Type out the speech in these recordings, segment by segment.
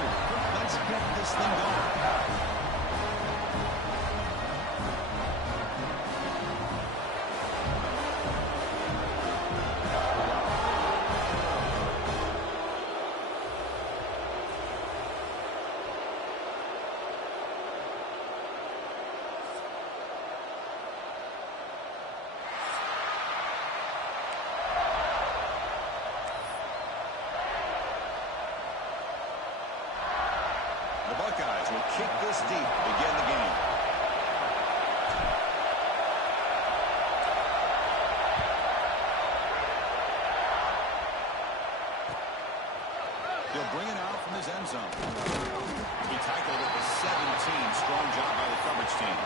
pressure. Let's get this thing going. The Buckeyes will kick this deep to begin the game. He'll bring it out from his end zone. He tackled at the 17. Strong job by the coverage team.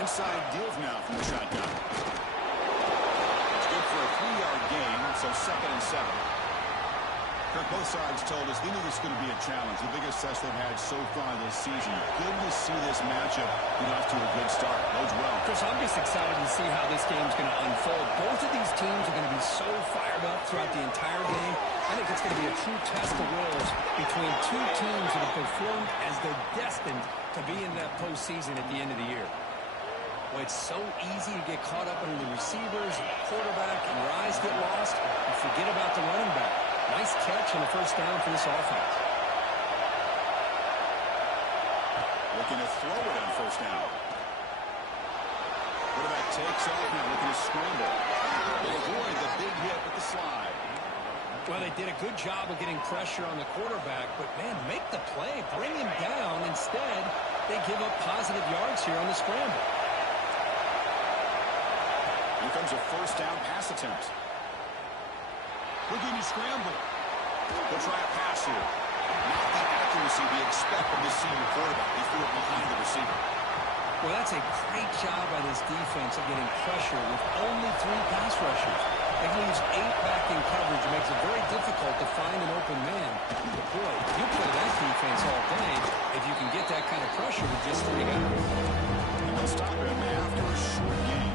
Inside deals now from the shotgun. It's good for a 3-yard gain, so 2nd and 7. Kirk, both sides told us they knew this was going to be a challenge, the biggest test they've had so far this season. Good to see this matchup get off to a good start. Bodes well. Chris, I'm just excited to see how this game's going to unfold. Both of these teams are going to be so fired up throughout the entire game. I think it's going to be a true test of wills between two teams that have performed as they're destined to be in that postseason at the end of the year. Well, it's so easy to get caught up in the receivers and the quarterback, and your eyes get lost and forget about the running back. Nice catch and a first down for this offense. Looking to throw it on first down. Quarterback takes off now, looking to scramble. They avoid the big hit with the slide. Well, they did a good job of getting pressure on the quarterback, but, man, make the play. Bring him down. Instead, they give up positive yards here on the scramble. Here comes a first down pass attempt. Looking to scramble. They'll try a pass here. Not the accuracy we expect from this senior quarterback. He threw it behind the receiver. Well, that's a great job by this defense of getting pressure with only 3 pass rushers. It leaves 8 back in coverage. It makes it very difficult to find an open man. But boy, you play that defense all day if you can get that kind of pressure with just 3 guys. And they'll stop him after a short gain.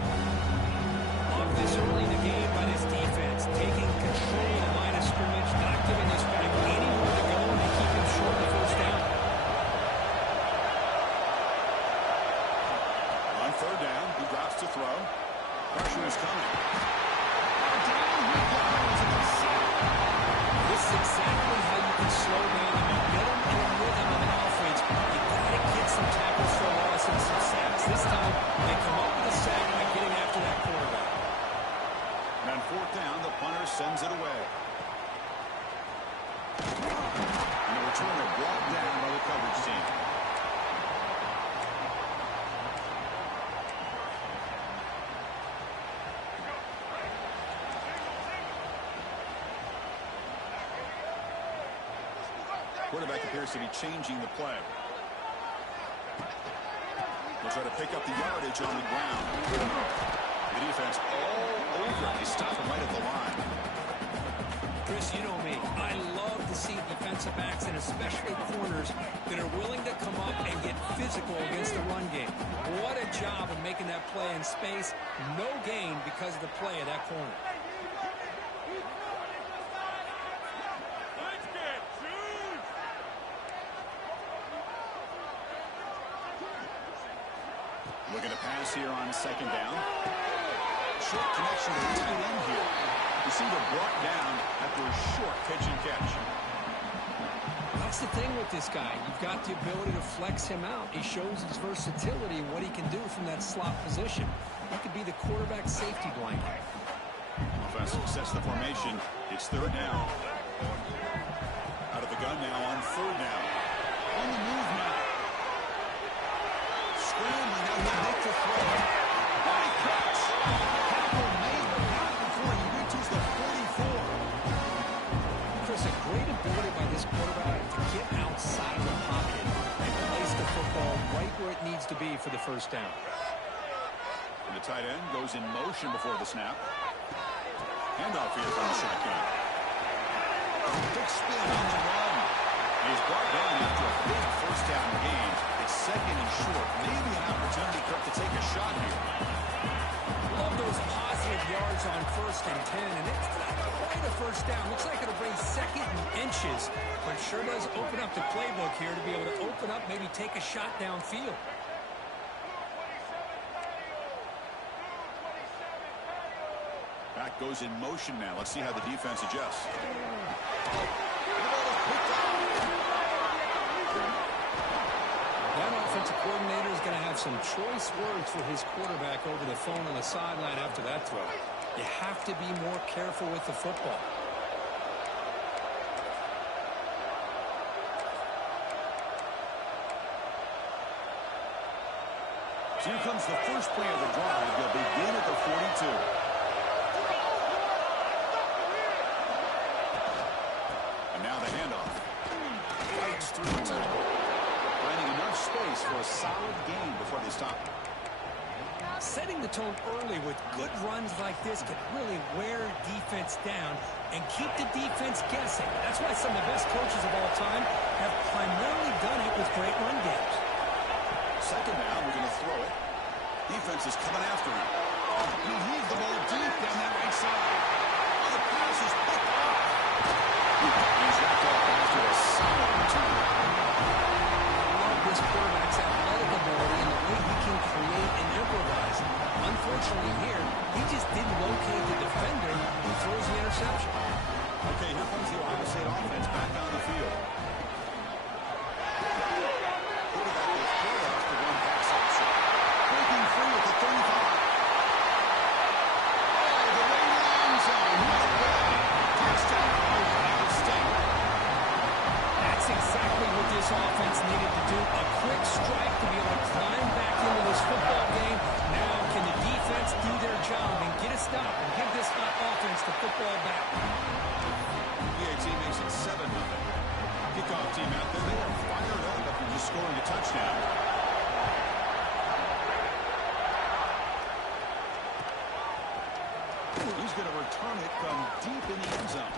This early in the game by this defense, taking control of the line of scrimmage, not giving this back anywhere to go, and they keep him short of the first down. On 3rd down, he drops to throw. Pressure is coming. Down he goes in the sack. This is exactly how you can slow down the momentum and the rhythm of an offense. You got to get some tackles for a loss and some sacks. This time, they come up with a sack by getting after that quarterback. And on 4th down, the punter sends it away. And the returner brought down by the coverage team. Quarterback appears to be changing the play. They'll try to pick up the yardage on the ground. The defense all over. They stop him right at the line. Chris, you know me. I love to see defensive backs and especially corners that are willing to come up and get physical against the run game. What a job of making that play in space. No gain because of the play of that corner. Looking to pass here on 2nd down. Short connection to the tight end here. Receiver brought down after a short pitch and catch. That's the thing with this guy. You've got the ability to flex him out. He shows his versatility and what he can do from that slot position. He could be the quarterback safety blanket. Offense sets the formation. It's 3rd down. Out of the gun now on 3rd down. On the move now. Scrambling, now he'll make the throw. Nice catch. Tackle made, but not before he reaches the 44. Chris, a great ability by this quarterback to get outside of the pocket and place the football right where it needs to be for the first down. The tight end goes in motion before the snap. Handoff here from the shotgun. Big spin on the run. He's brought down after a big first down gain. It's second and short. Maybe an opportunity for him to take a shot here. Love those positive yards on 1st and 10, and it's not quite a first down. Looks like it'll bring second and inches, but sure does open up the playbook here to be able to open up, maybe take a shot downfield. Back goes in motion now. Let's see how the defense adjusts. That offensive coordinator is going to have some choice words for his quarterback over the phone on the sideline after that throw. You have to be more careful with the football. So here comes the first play of the drive. They'll begin at the 42. And now the handoff. Fights through the tackle. Finding enough space for a solid gain before they stop. Setting the tone early with good runs like this can really wear defense down and keep the defense guessing. That's why some of the best coaches of all time have primarily done it with great run games. Second down, we're going to throw it. Defense is coming after him. He leaves the ball deep down that right side. Oh, the pass is picked off. He's wrapped up after a solid return. This quarterback's athletic ability and the way he can create and improvise. Unfortunately here, he just didn't locate the defender who throws the interception. Okay, here comes the Ohio State offense back on the field. Quarterback will throw it off the one pass option. Breaking free at the 35. Oh, the way to the end zone. What a play. Touchdown, Ohio State. That's exactly what this offense needed to do. A quick strike to be able to climb back into this football game. Now can the defense do their job and get a stop and give this hot offense the football back? PAT makes it 7-0. Kickoff team out there. They are fired up after just scoring a touchdown. He's going to return it from deep in the end zone.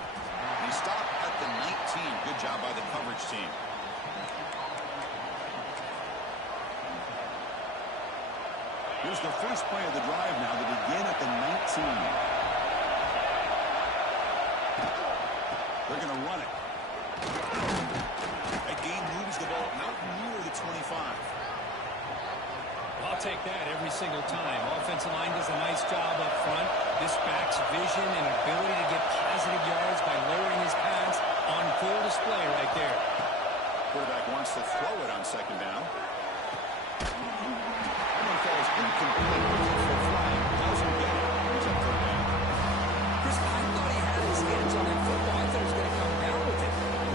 He stopped at the 19. Good job by the coverage team. Here's the first play of the drive now to begin at the 19. They're going to run it. That gain moves the ball out near the 25. I'll take that every single time. Offensive line does a nice job up front. This back's vision and ability to get positive yards by lowering his pass on full display right there. Quarterback wants to throw it on second down. That one falls incomplete. For flying. Doesn't get it. He's up third down. Chris, I thought he had his hands on that football. I thought he was going to come down with it.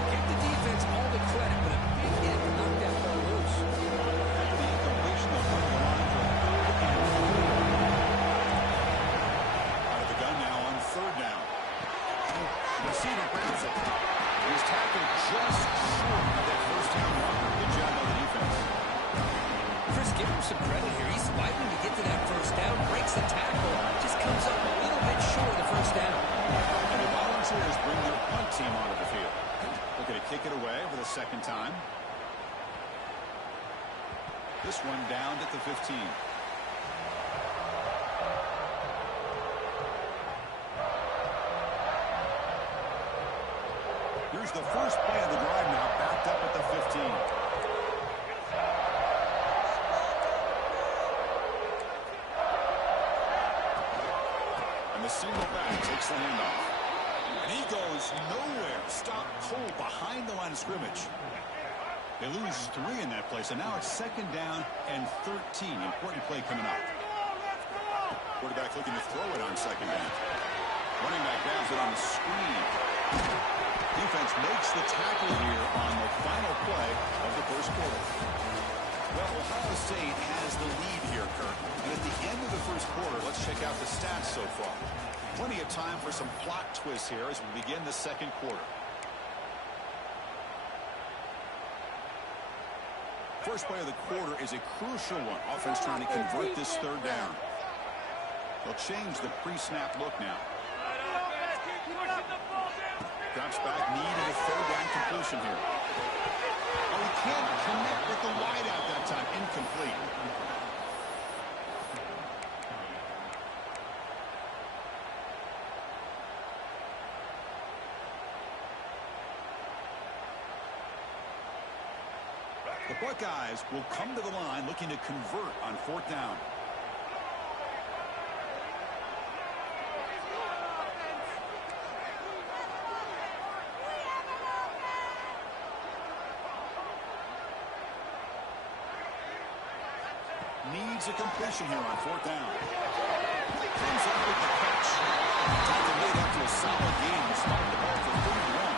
Give the defense all the credit, but a big hit to knock that ball loose. The completion of one of the line for third and 4. Out of the gun now on third down. The receiver grabs it. He's tackled just short of that first down marker. Good job by the defense. Chris, give him some credit here. He's fighting to get to that first down, breaks the tackle, just comes up a little bit short of the first down. And the Volunteers bring their punt team onto the field. Looking to kick it away for the second time. This one down at the 15. Here's the first play of the drive now, backed up at the 15. And the single back takes the handoff. And he goes nowhere. Stop cold behind the line of scrimmage. They lose 3 in that play, so now it's second down and 13. Important play coming up. Quarterback looking to throw it on second down. Running back grabs it on the screen. Defense makes the tackle here on the final play of the first quarter. Well, Ohio State has the lead here, Kirk. And at the end of the first quarter, let's check out the stats so far. Plenty of time for some plot twists here as we begin the second quarter. First play of the quarter is a crucial one. Offense trying to convert this third down. They'll change the pre-snap look now. Drops back, needed a third down completion here. Oh, he can't connect with the wideout that time. Incomplete. The Buckeyes will come to the line looking to convert on 4th down. Needs a completion here on 4th down. Comes up with the catch. Tackle made up to a solid game to start the ball for 31.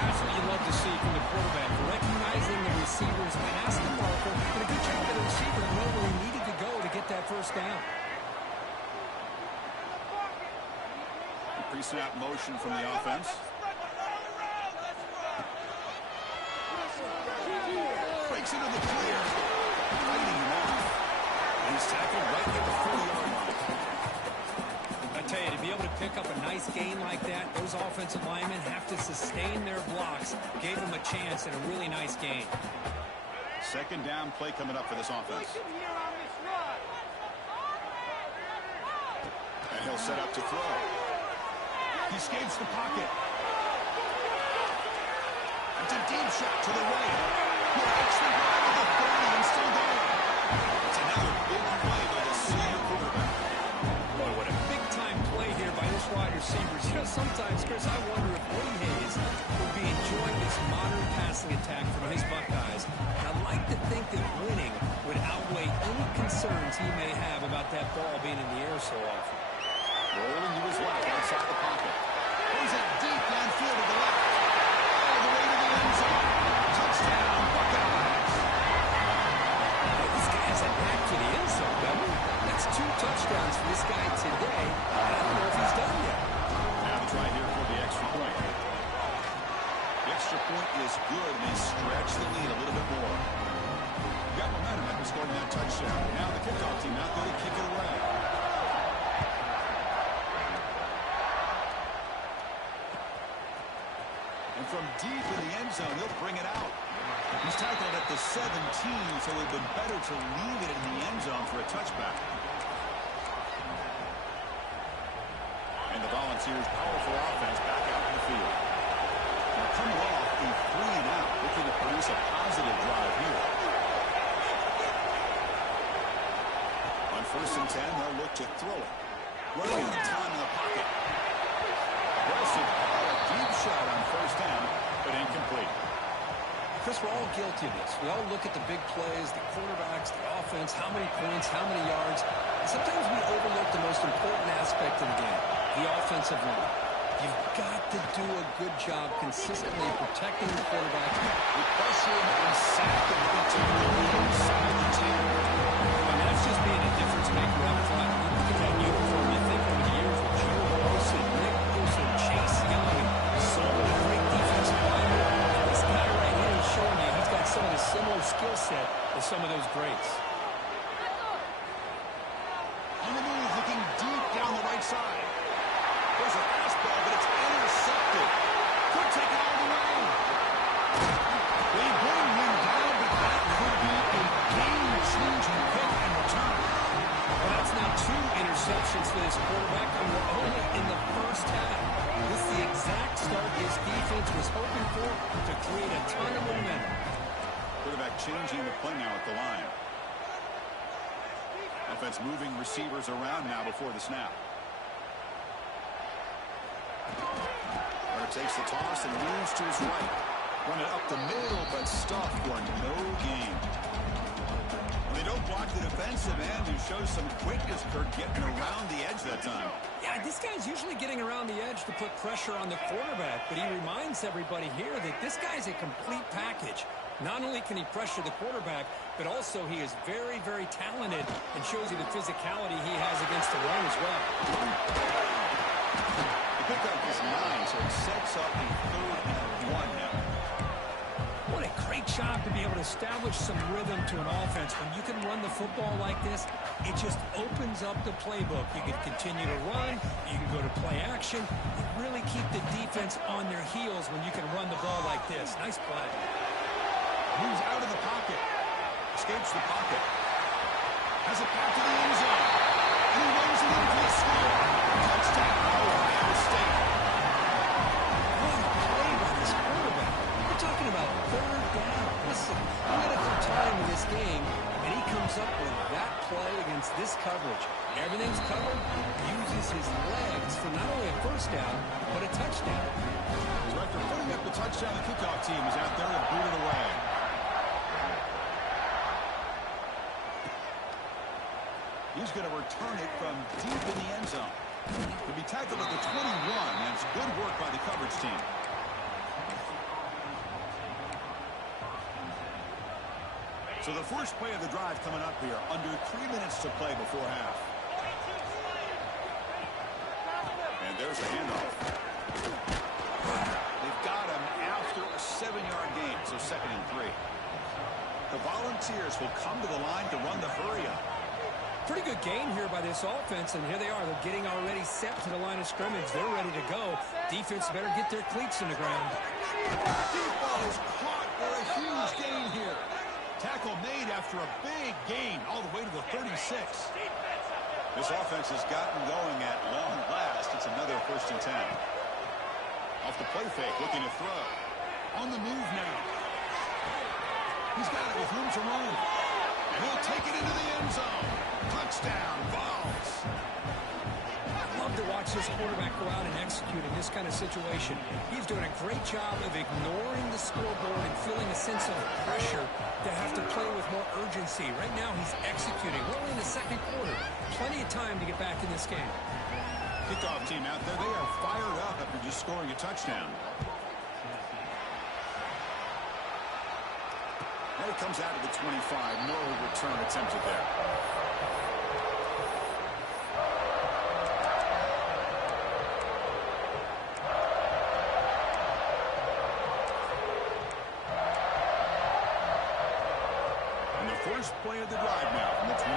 That's what you love to see from the quarterback, recognizing the receiver's pass to Parker, and a good job by the receiver to know where he needed to go to get that first down. The pre-snap motion from the offense. Breaks into the clear. Fighting him off. And he's tackled right at the 40-yard line. I tell you, to be able to pick up a nice gain like that, those offensive linemen have to sustain their blocks. Gave them a chance and a really nice gain. 2nd down play coming up for this offense. And he'll set up to throw. He skates the pocket. It's a deep shot to the right. He hits the ball to the 30 and still there. It's another big play by the senior quarterback. Boy, what a big-time play here by this wide receivers. You know, sometimes, Chris, I wonder if Woody Hayes would be enjoying this modern passing attack from his Buckeyes. I'd like to think that winning would outweigh any concerns he may have about that ball being in the air so often. Rolling to his left outside the pocket. Throws it deep downfield to the left. All the way to the end zone. Touchdown, Buckeyes. This guy has a knack to the end zone, doesn't he? That's 2 touchdowns for this guy today. I don't know if he's done yet. Now the try here for the extra point. The extra point is good, and they stretch the lead a little bit more. Got momentum after scoring that touchdown. Now the kickoff team out there to kick it away. And from deep in the end zone, he'll bring it out. He's tackled at the 17, so it would have been better to leave it in the end zone for a touchback. And the Volunteers' powerful offense back out in the field. Now coming off a 3-and-out, looking to produce a positive drive here. On 1st and 10, they'll look to throw it. Running out of time in the pocket. Aggressive ball, a deep shot on 1st down, but incomplete. Chris, we're all guilty of this. We all look at the big plays, the quarterbacks, the offense, how many points, how many yards. And sometimes we overlook the most important aspect of the game, the offensive line. You've got to do a good job consistently protecting the quarterback. We pressure him and sack him particularly inside the 10. And that's just being a difference maker up front. You look at that uniform, you think over the years with Joe Wilson, Nick Wilson, Chase Young, so many great defensive linemen. And this guy right here is showing you he's got some of the similar skill set as some of those greats. On the move, looking deep down the right side. There's a fastball, but it's intercepted. Could take it all the way. They bring him down, but that could be a game-changing pick and return. Well, that's now 2 interceptions for this quarterback, and we're only in the first half. This is the exact start his defense was hoping for to create a ton of momentum. Quarterback changing the play now at the line. Offense moving receivers around now before the snap. Runner takes the toss and moves to his right. Run it up the middle, but stuffed for no gain. They don't block the defensive end, who shows some quickness, Kurt, getting around the edge that time. Yeah, this guy's usually getting around the edge to put pressure on the quarterback, but he reminds everybody here that this guy's a complete package. Not only can he pressure the quarterback, but also he is very, very talented and shows you the physicality he has against the run as well. The pickup is 9, so it sets up a 3rd and 1 now. What a great job to be able to establish some rhythm to an offense. When you can run the football like this, it just opens up the playbook. You can continue to run. You can go to play action. You really keep the defense on their heels when you can run the ball like this. Nice play. Moves out of the pocket. Escapes the pocket. Has it back to the end zone. And he runs it in for the score. Touchdown, Ohio State. What a play by this quarterback. We're talking about third down. Listen, we got a good time in this game, and he comes up with that play against this coverage. Everything's covered. Uses his legs for not only a first down, but a touchdown. So after putting up the touchdown, the kickoff team is out there to boot it away. He's going to return it from deep in the end zone. He'll be tackled at the 21. That's good work by the coverage team. So the first play of the drive coming up here. Under 3 minutes to play before half. And there's a handoff. They've got him after a 7-yard gain, so 2nd and 3. The Volunteers will come to the line to run the hurry up. Pretty good gain here by this offense, and here they are. They're getting already set to the line of scrimmage. They're ready to go. Defense better get their cleats in the ground. Deep ball is caught for a huge gain here. Tackle made after a big gain all the way to the 36. This offense has gotten going at long last. It's another 1st and 10. Off the play fake, looking to throw. On the move now. He's got it with room to run. And he'll take it into the end zone. Touchdown, Vols. I love to watch this quarterback go out and execute in this kind of situation. He's doing a great job of ignoring the scoreboard and feeling a sense of pressure to have to play with more urgency. Right now, he's executing. We're only in the 2nd quarter. Plenty of time to get back in this game. Kickoff team out there, they are fired up after just scoring a touchdown. And it comes out of the 25. No return attempted there. And the first play of the drive now from the 25.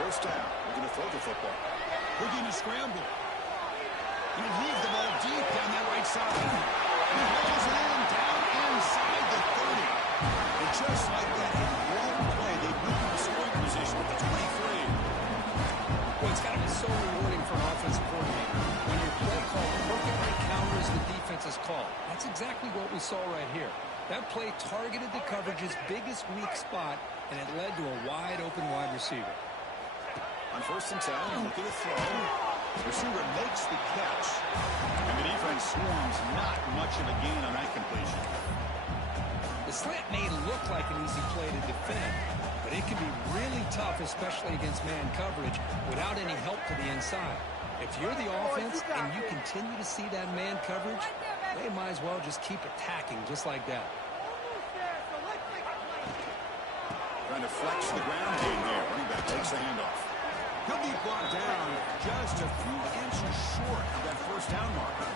First down. We're going to throw the football. We're going to scramble. And he leaves the ball deep down that right side. He holds it in down inside the 30. And just like that, in one play, they moved to the scoring position with the 23. Well, it's got to be so rewarding for an offensive coordinator when your play call perfectly counters the defense's call. That's exactly what we saw right here. That play targeted the coverage's biggest weak spot, and it led to a wide-open wide receiver. On 1st and 10, looking to throw. Receiver makes the catch. And the defense swarms not much of a gain on that completion. The slant may look like an easy play to defend, but it can be really tough, especially against man coverage, without any help to the inside. If you're the offense and you continue to see that man coverage, they might as well just keep attacking just like that. Trying to flex the ground game here. Running back takes the handoff. He'll be brought down just a few inches short of that first down marker.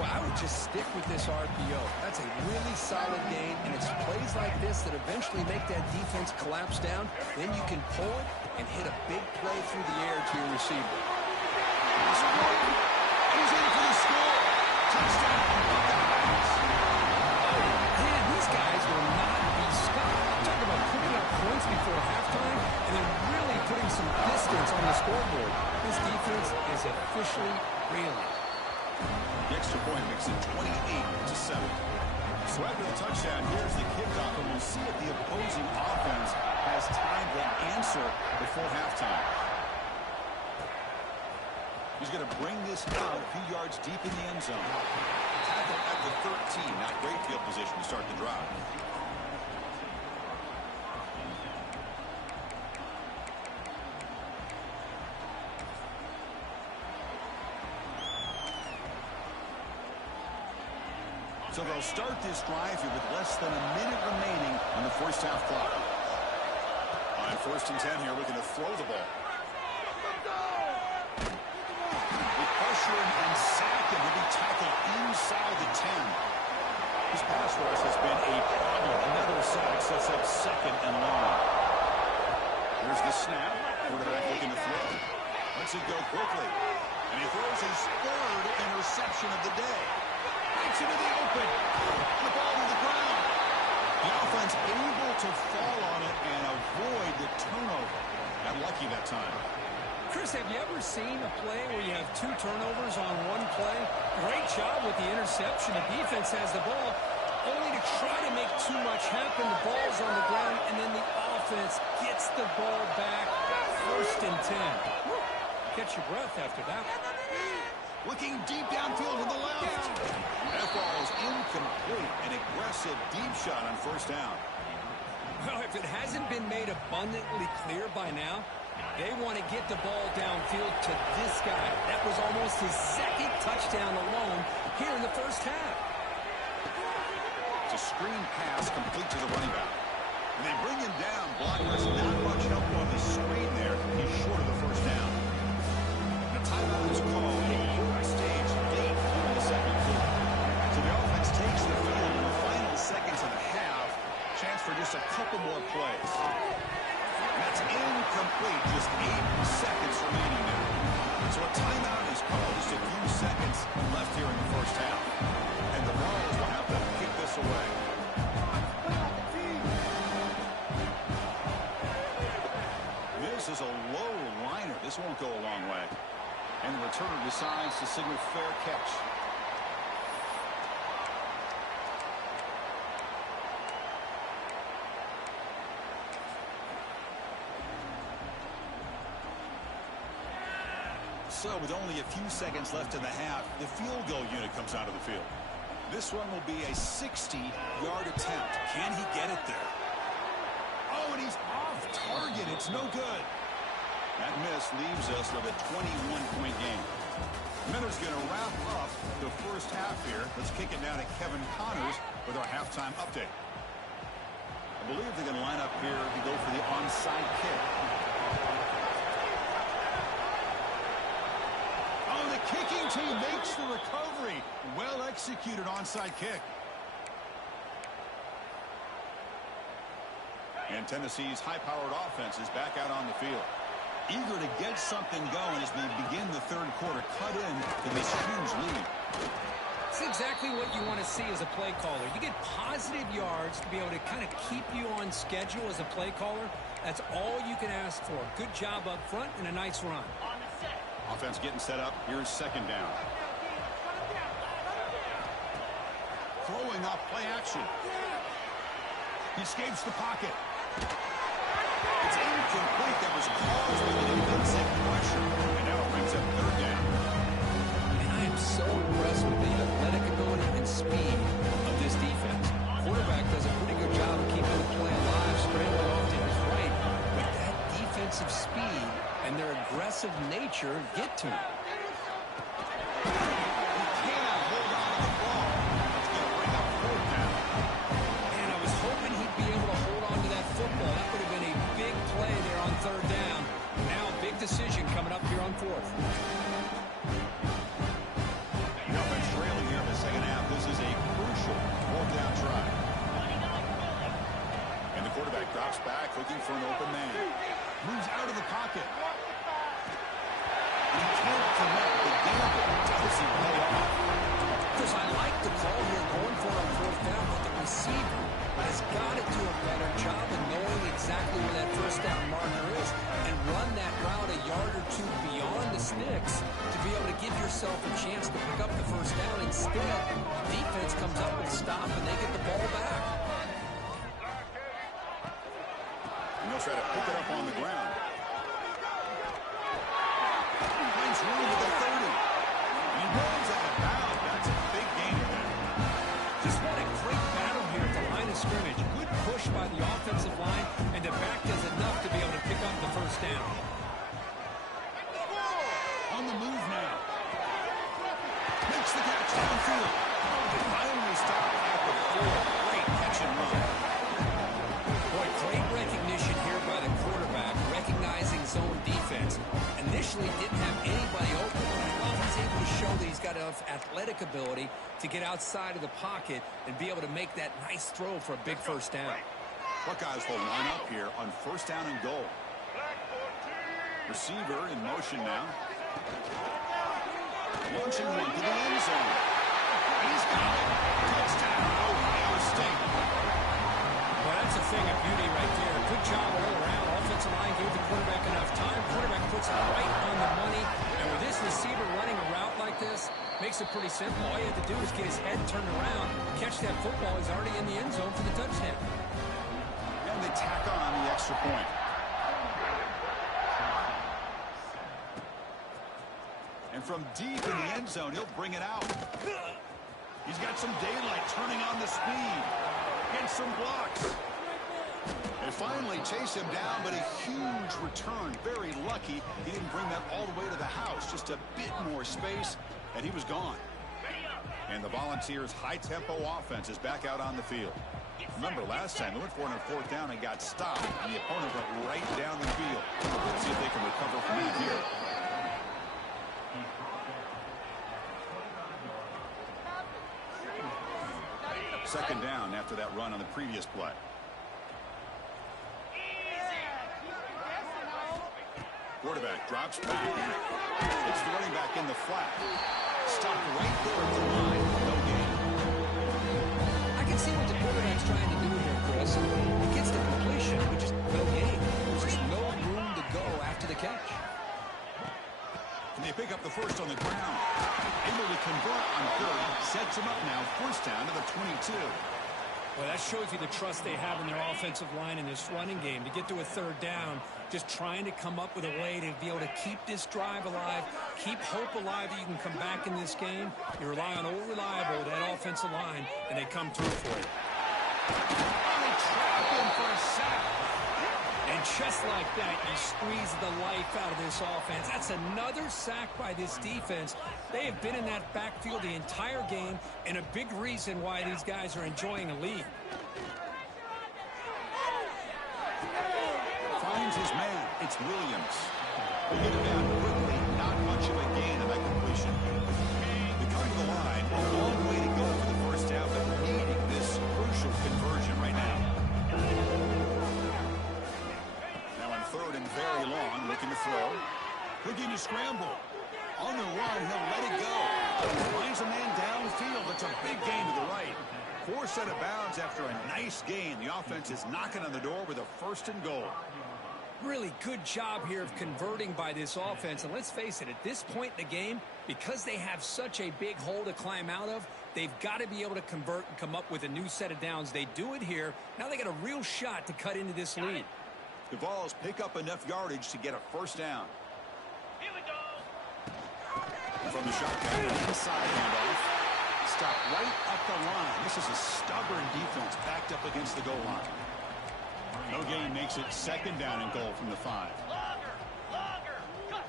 Well, I would just stick with this RPO. That's a really solid gain, and it's plays like this that eventually make that defense collapse down. Then you can pull it and hit a big play through the air to your receiver. He's in for the score. Touchdown. Man, these guys will not be stopped. Talk about putting up points before halftime and then really putting some distance on the scoreboard. This defense is officially reeling. The extra point makes it 28-7. So after the touchdown, here's the kickoff, and we'll see if the opposing offense has time to answer before halftime. He's going to bring this out a few yards deep in the end zone. Tackle at the 13. Not great field position to start the drive. So they'll start this drive here with less than a minute remaining on the first half clock. On 1st and 10 here, looking to throw the ball. With pressure pressure and sack him. He'll be tackled inside the 10. His pass rush has been a problem. Another sack sets up second and long. Here's the snap. Quarterback looking to throw. Lets it go quickly. And he throws his third interception of the day. Gets into the open. The ball to the ground. The offense able to fall on it and avoid the turnover. Got lucky that time. Chris, have you ever seen a play where you have 2 turnovers on one play? Great job with the interception. The defense has the ball, only to try to make too much happen. The ball's on the ground, and then the offense gets the ball back. 1st and 10. Catch your breath after that. Looking deep downfield to the left. That ball is incomplete. An aggressive deep shot on 1st down. Well, if it hasn't been made abundantly clear by now, they want to get the ball downfield to this guy. That was almost his 2nd touchdown alone here in the 1st half. It's a screen pass complete to the running back. And they bring him down. Blockers not much help on the screen there. He's short of the 1st down. The timeout is called a quarter stage late in the 2nd quarter. So the offense takes the field in the final seconds of the half. Chance for just a couple more plays. That's incomplete. Just 8 seconds remaining there. So a timeout is called. Just a few seconds left here in the 1st half. And the Royals will have to kick this away. This is a low liner. This won't go a long way. And the returner decides to signal fair catch. So with only a few seconds left in the half, the field goal unit comes out of the field. This one will be a 60-yard attempt. Can he get it there? Oh, and he's off target. It's no good. That miss leaves us with a 21-point game. Miller's going to wrap up the 1st half here. Let's kick it down to Kevin Connors with our halftime update. I believe they're going to line up here to go for the onside kick. Kicking team makes the recovery. Well executed onside kick. And Tennessee's high-powered offense is back out on the field. Eager to get something going as they begin the 3rd quarter. Cut in to this huge lead. It's exactly what you want to see as a play caller. You get positive yards to be able to kind of keep you on schedule as a play caller. That's all you can ask for. Good job up front and a nice run. Offense getting set up. Here's 2nd down. Throwing off play action. He escapes the pocket. It's incomplete. That was caused by the defensive pressure. And now it brings up 3rd down. And I am so impressed with the athletic ability and speed of this defense. Quarterback does a pretty good job of keeping the play alive, scrambling off to his right. But that defensive speed and their aggressive nature get to him. He cannot hold on to the ball. It's going to bring up 4th down. And I was hoping he'd be able to hold on to that football. That would have been a big play there on 3rd down. Now a big decision coming up here on 4th. The offense trailing here in the 2nd half. This is a crucial 4th down try. And the quarterback drops back looking for an open man. Moves out of the pocket. He can't connect the gamble. Does he play off? Because I like the call here going for it on 4th down, but the receiver has got to do a better job of knowing exactly where that 1st down marker is and run that route a yard or 2 beyond the sticks to be able to give yourself a chance to pick up the 1st down. Instead, defense comes up and stop, and they get the ball back. And they'll try to pick it up on the ground. Finds room with the 30. And he rolls out of bounds. That's a big gain there. Just what a great battle here at the line of scrimmage. Good push by the offensive line, and the back does enough to be able to pick up the 1st down. On the move now. Makes the catch downfield. Finally stopped at the 4. Great catch and run. Boy, great recognition here by the quarterback, recognizing zone defense. Initially didn't have anybody open, but I thought he was able to show that he's got enough athletic ability to get outside of the pocket and be able to make that nice throw for a big first down. Buckeyes will line up here on first down and goal. Receiver in motion now. Launching one to the end zone. And he's got it. Touchdown, Ohio State. Well, that's a thing of beauty right there. Good job all around. Offensive line gave the quarterback enough time. Quarterback puts it right on the money. And with this receiver running a route like this, makes it pretty simple. All you have to do is get his head turned around, catch that football. He's already in the end zone for the touchdown. And they tack on the extra point. And from deep in the end zone, he'll bring it out. He's got some daylight turning on the speed. Gets some blocks. They finally chase him down, but a huge return. Very lucky he didn't bring that all the way to the house. Just a bit more space, and he was gone. And the Volunteers' high-tempo offense is back out on the field. Remember, last time they went for it on fourth down and got stopped, and the opponent went right down the field. Let's see if they can recover from that here. Second down after that run on the previous play. Quarterback drops back. It's the running back in the flat. Stopped right there at the line. No gain. I can see what the quarterback's trying to do here, Chris. He gets the completion, but just no gain. There's just no room to go after the catch. And they pick up the first on the ground. Able to convert on third. Sets him up now. First down to the 22. Well, that shows you the trust they have in their offensive line in this running game. To get to a third down, just trying to come up with a way to be able to keep this drive alive, keep hope alive that you can come back in this game. You rely on old reliable, that offensive line, and they come through for you. They trap him for a sack. And just like that, you squeeze the life out of this offense. That's another sack by this defense. They have been in that backfield the entire game, and a big reason why these guys are enjoying a lead. Finds his man. It's Williams. They get him down quickly. Not much of a gain on that completion. They come to the line. A long way to go for the first down, but needing this crucial conversion right now. Third and very long, looking to throw. Looking to scramble. On the run, he'll let it go. Finds a man downfield. It's a big gain to the right. Forced out of bounds after a nice gain. The offense is knocking on the door with a first and goal. Really good job here of converting by this offense. And let's face it, at this point in the game, because they have such a big hole to climb out of, they've got to be able to convert and come up with a new set of downs. They do it here. Now they got a real shot to cut into this lead. The Vols pick up enough yardage to get a first down. Here we go. From the shotgun, inside handoff. Stop right at the line. This is a stubborn defense backed up against the goal line. No gain makes it second down and goal from the 5. Longer. Cut.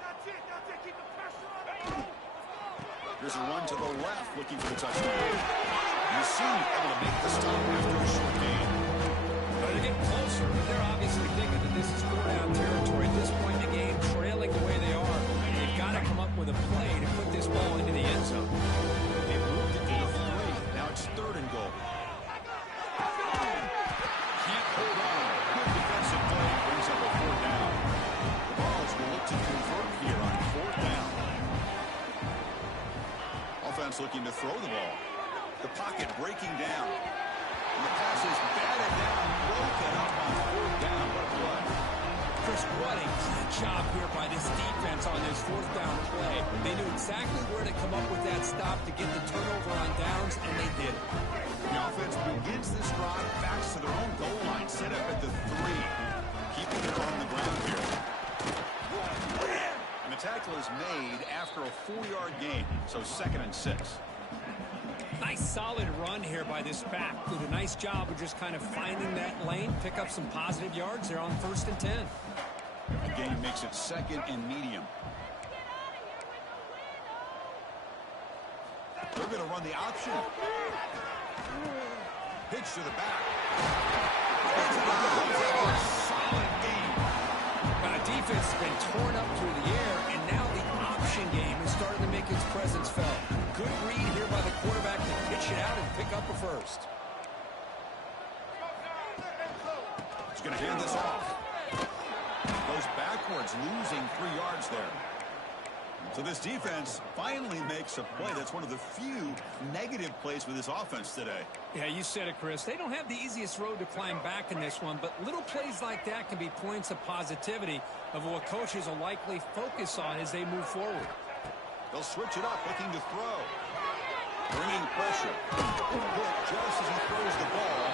That's it. Keep the pressure on. Here's a run to the left, looking for the touchdown. You see, able to make the stop after a short gain. They're getting closer, but they're obviously thinking that this is four-down territory. At this point in the game, trailing the way they are, they've got to come up with a play to put this ball into the end zone. They moved it to the 3. Now it's third and goal. Can't hold on. Good defensive play brings up a fourth down. The Vols will look to convert here on fourth down. Offense looking to throw the ball. The pocket breaking down. And the pass is batted down, broken up on fourth down. What a play. Chris, what a good job here by this defense on this fourth down play. They knew exactly where to come up with that stop to get the turnover on downs, and they did it. The offense begins this drive, backs to their own goal line, set up at the 3. Keeping it on the ground here. And the tackle is made after a 4-yard gain, so second and 6. Nice solid run here by this back. Did a nice job of just kind of finding that lane, pick up some positive yards there on first and 10. The gain makes it second and medium. They're going to run the option. Pitch to the back. Solid game. But the defense has been torn up through the air, and now the motion game is starting to make its presence felt. Good read here by the quarterback to pitch it out and pick up a first. He's going to hand this off. Goes backwards, losing 3 yards there. So this defense finally makes a play. That's one of the few negative plays for this offense today. Yeah, you said it, Chris. They don't have the easiest road to climb back in this one, but little plays like that can be points of positivity of what coaches will likely focus on as they move forward. They'll switch it up, looking to throw. Bringing pressure. Just as he throws the ball.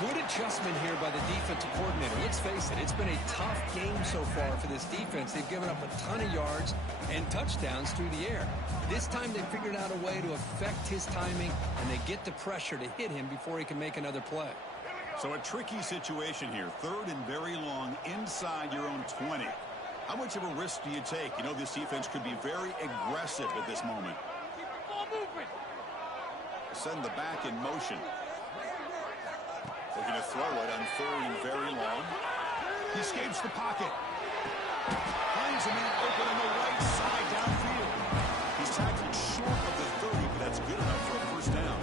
Good adjustment here by the defensive coordinator. Let's face it, it's been a tough game so far for this defense. They've given up a ton of yards and touchdowns through the air. This time they figured out a way to affect his timing, and they get the pressure to hit him before he can make another play. So a tricky situation here. 3rd and very long inside your own 20. How much of a risk do you take? You know this defense could be very aggressive at this moment. Send the back in motion. Looking to throw it on 3rd and very long. He escapes the pocket. Finds a man open on the right side downfield. He's tackled short of the 30, but that's good enough for a first down.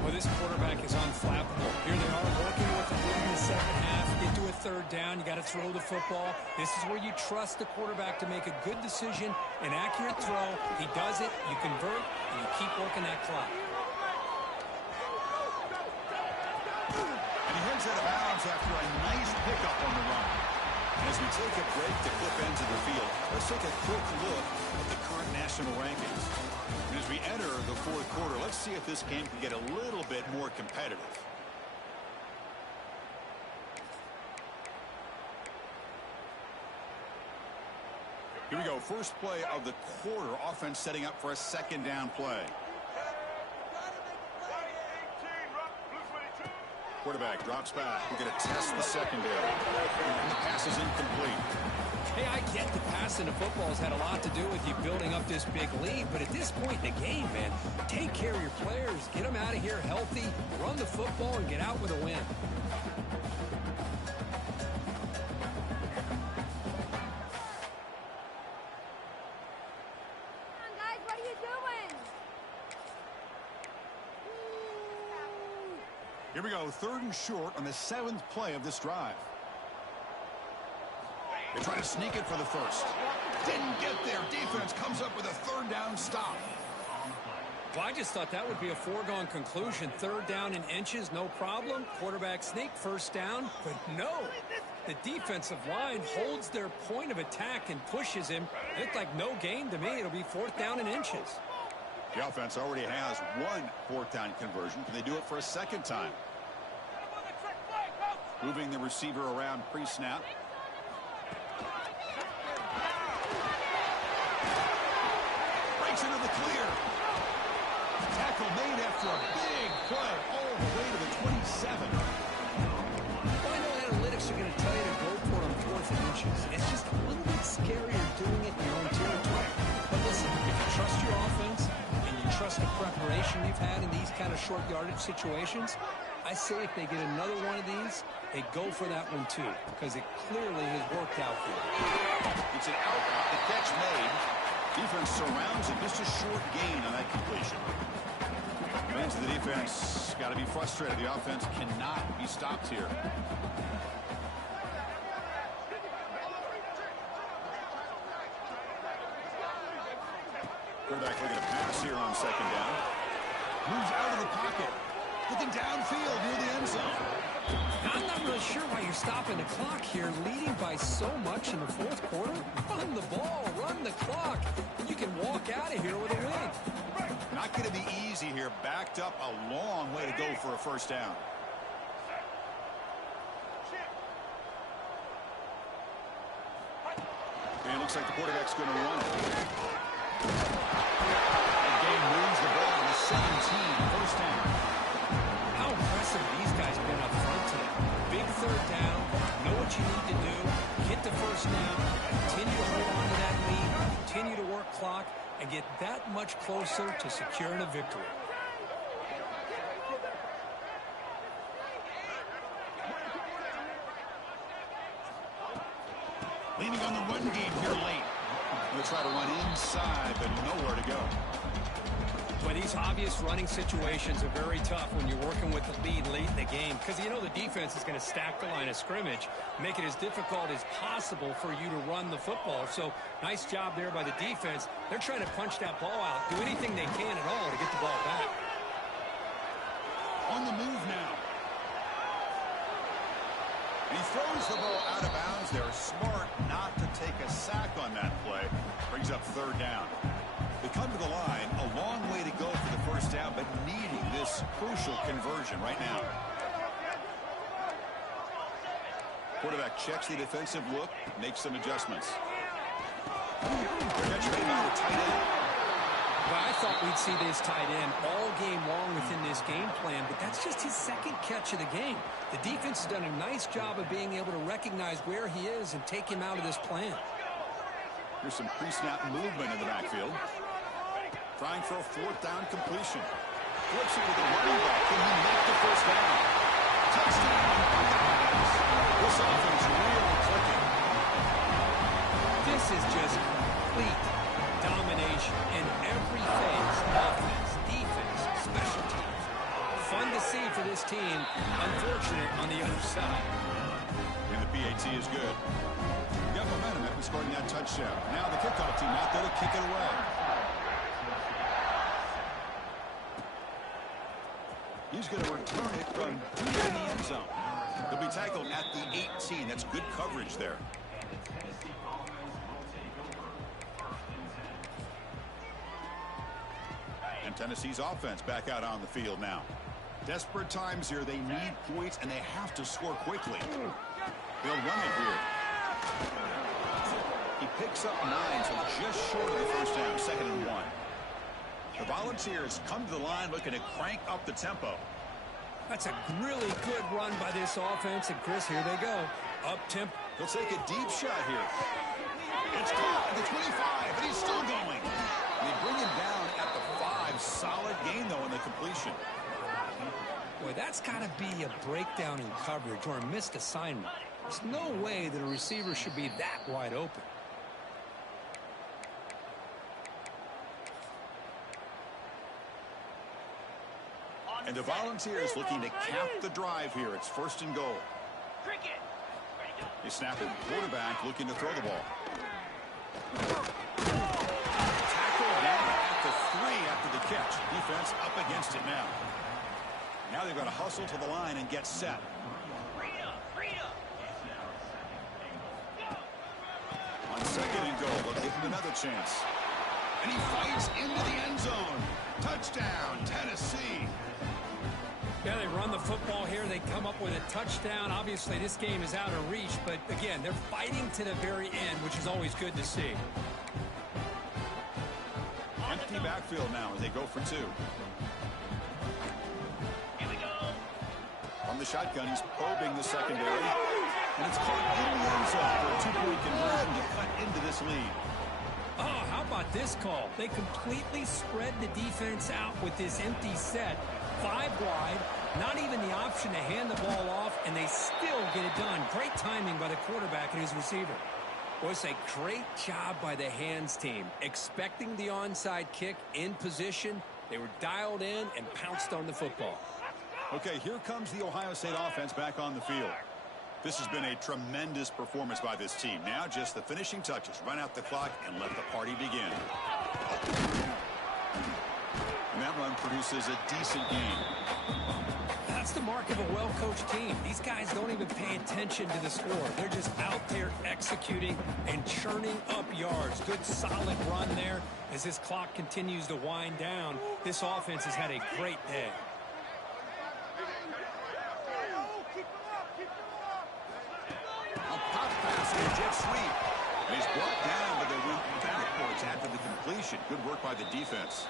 Well, this quarterback is unflappable. Here they are working with the lead in the second half. Get to a 3rd down. You got to throw the football. This is where you trust the quarterback to make a good decision, an accurate throw. He does it, you convert, and you keep working that clock. And he heads out of bounds after a nice pickup on the run. And as we take a break to flip ends of the field, let's take a quick look at the current national rankings. And as we enter the 4th quarter, let's see if this game can get a little bit more competitive. Here we go. First play of the quarter. Offense setting up for a 2nd down play. Quarterback drops back. We're going to test the secondary. And the pass is incomplete. Hey, I get the passing of football has had a lot to do with you building up this big lead, but at this point in the game, man, take care of your players. Get them out of here healthy, run the football, and get out with a win. Here we go, 3rd and short on the 7th play of this drive. They try to sneak it for the first. Didn't get there. Defense comes up with a 3rd down stop. Well, I just thought that would be a foregone conclusion. 3rd down in inches, no problem. Quarterback sneak, 1st down. But no, the defensive line holds their point of attack and pushes him. It looked like no gain to me. It'll be 4th down in inches. The offense already has 1 4th down conversion. Can they do it for a 2nd time? Moving the receiver around pre-snap. Breaks into the clear. Tackle made after a big play all the way to the 27. Well, I know analytics are going to tell you to go for it on 4th and inches. It's just a little bit scarier doing it in your own territory. But listen, if you trust your offense and you trust the preparation you've had in these kind of short yardage situations, I say if they get another one of these, they go for that one too, because it clearly has worked out for them. It's an out. The catch made. Defense surrounds it. Just a short gain on that completion. Fans of the defense got to be frustrated. The offense cannot be stopped here. Quarterback looking to pass here on 2nd down. Moves out of the pocket. Looking downfield near the end zone. I'm not really sure why you're stopping the clock here, leading by so much in the 4th quarter. Run the ball, run the clock, and you can walk out of here with a win. Not going to be easy here. Backed up a long way to go for a 1st down. And it looks like the quarterback's going to run it. The game moves the ball to the 17, 1st down. How impressive these guys have been up front today. Big 3rd down, know what you need to do, get the 1st down, continue to hold on to that lead, continue to work clock, and get that much closer to securing a victory. Leaning on the run game here late. They'll try to run inside, but nowhere to go. Boy, these obvious running situations are very tough when you're working with the lead late in the game because you know the defense is going to stack the line of scrimmage, make it as difficult as possible for you to run the football. So nice job there by the defense. They're trying to punch that ball out, do anything they can at all to get the ball back. On the move now. He throws the ball out of bounds. They're smart not to take a sack on that play. Brings up third down. They come to the line, a long way to go for the first down, but needing this crucial conversion right now. Quarterback checks the defensive look, makes some adjustments. Catch made by the tight end. Well, I thought we'd see this tight end all game long within this game plan, but that's just his second catch of the game. The defense has done a nice job of being able to recognize where he is and take him out of this plan. Here's some pre-snap movement in the backfield. Trying for a fourth down completion. Flips it to the running back. Can he make the first down? Touchdown. This offense really clicking. This is just complete domination in every phase. Offense, defense, special teams. Fun to see for this team. Unfortunate on the other side. And the PAT is good. Got momentum after scoring that touchdown. Now the kickoff team out there to kick it away. He's going to return it from deep in the end zone. He'll be tackled at the 18. That's good coverage there. And Tennessee's offense back out on the field now. Desperate times here. They need points, and they have to score quickly. They'll run it here. He picks up 9, so just short of the first down, 2nd and 1. The Volunteers come to the line looking to crank up the tempo. That's a really good run by this offense. And, Chris, here they go. Up tempo. He'll take a deep shot here. It's caught at the 25, and he's still going. And they bring him down at the 5. Solid gain, though, in the completion. Boy, that's got to be a breakdown in coverage or a missed assignment. There's no way that a receiver should be that wide open. And the Volunteers looking to cap the drive here. It's 1st and goal. They snap it. Quarterback looking to throw the ball. Tackle down at the 3 after the catch. Defense up against it now. Now they've got to hustle to the line and get set. On 2nd and goal, they'll give him another chance. And he fights into the end zone. Touchdown, Tennessee. Yeah, they run the football here. They come up with a touchdown. Obviously, this game is out of reach, but again, they're fighting to the very end, which is always good to see. Empty backfield now as they go for 2. Here we go. On the shotgun, he's probing the secondary. And it's caught in the end zone for a 2-point conversion to cut into this lead. Oh, how about this call? They completely spread the defense out with this empty set. 5 wide, not even the option to hand the ball off, and they still get it done. Great timing by the quarterback and his receiver. Boy, it's a great job by the hands team. Expecting the onside kick in position, they were dialed in and pounced on the football. Okay, here comes the Ohio State offense back on the field. This has been a tremendous performance by this team. Now just the finishing touches. Run out the clock and let the party begin. And that run produces a decent game. That's the mark of a well-coached team. These guys don't even pay attention to the score. They're just out there executing and churning up yards. Good, solid run there. As this clock continues to wind down, this offense has had a great day. A pop pass and a jet sweep. And he's brought down, but they went backwards after the completion. Good work by the defense.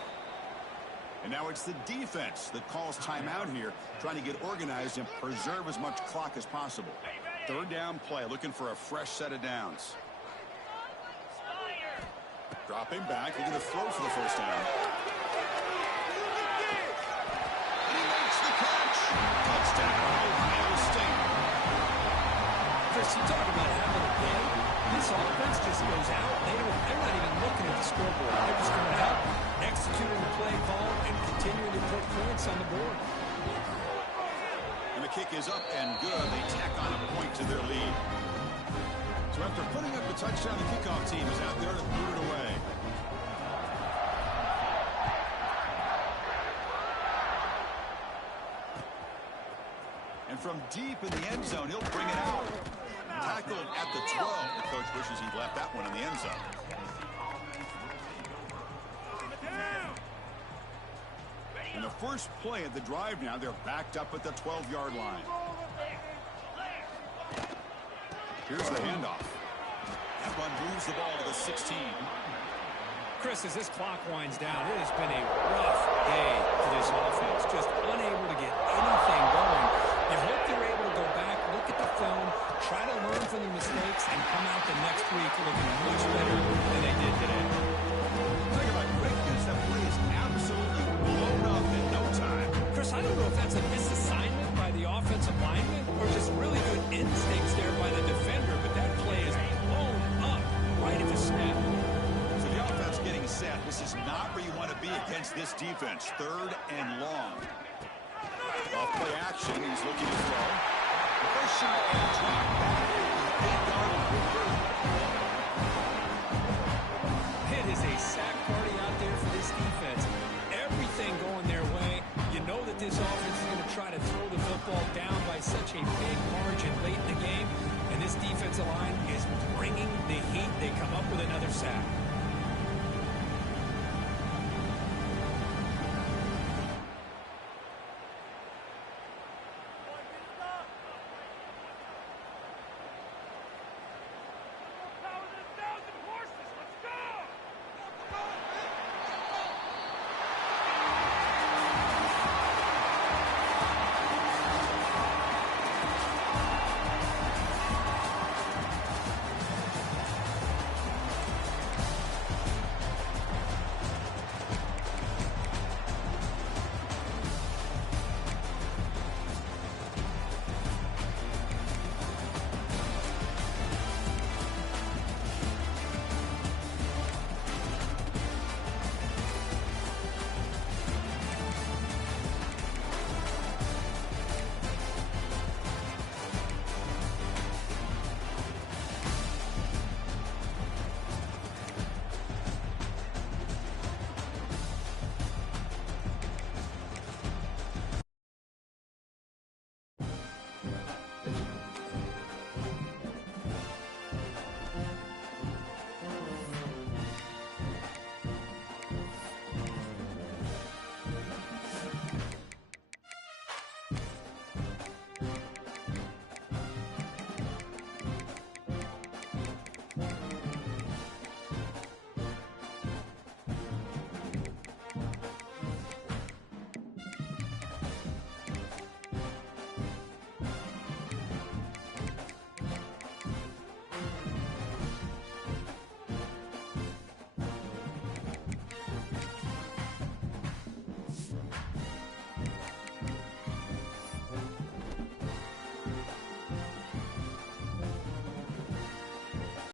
And now it's the defense that calls timeout here, trying to get organized and preserve as much clock as possible. 3rd down play, looking for a fresh set of downs. Dropping back, looking to throw for the first down. And he makes the catch. Touchdown, Ohio State. Chris, you talk about having a day. This offense just goes out. They're not even looking at the scoreboard. They're just going out, executing the play call, and continuing to put points on the board. And the kick is up and good. They tack on a point to their lead. So after putting up the touchdown, the kickoff team is out there to put it away. And from deep in the end zone, he'll bring it out. Tackled at the 12. The coach wishes he'd left that one in the end zone. And the first play of the drive now, they're backed up at the 12-yard line. Here's the handoff. That one moves the ball to the 16. Chris, as this clock winds down, it has been a rough day for this offense. Just unable to get anything going. You hope they're able to go back, look at the film, try to learn from the mistakes, and come out the next week looking much better than they did today. Talk about quickness. That play is absolutely blown up in no time. Chris, I don't know if that's a misassignment by the offensive lineman or just really good instincts there by the defender, but that play is blown up right at the snap. So the offense getting set. This is not where you want to be against this defense. 3rd and long. Off play action, he's looking to throw. First shot and drop back at the 8-yard line. It is a sack party out there for this defense. Everything going their way. You know that this offense is going to try to throw the football down by such a big margin late in the game. And this defensive line is bringing the heat. They come up with another sack.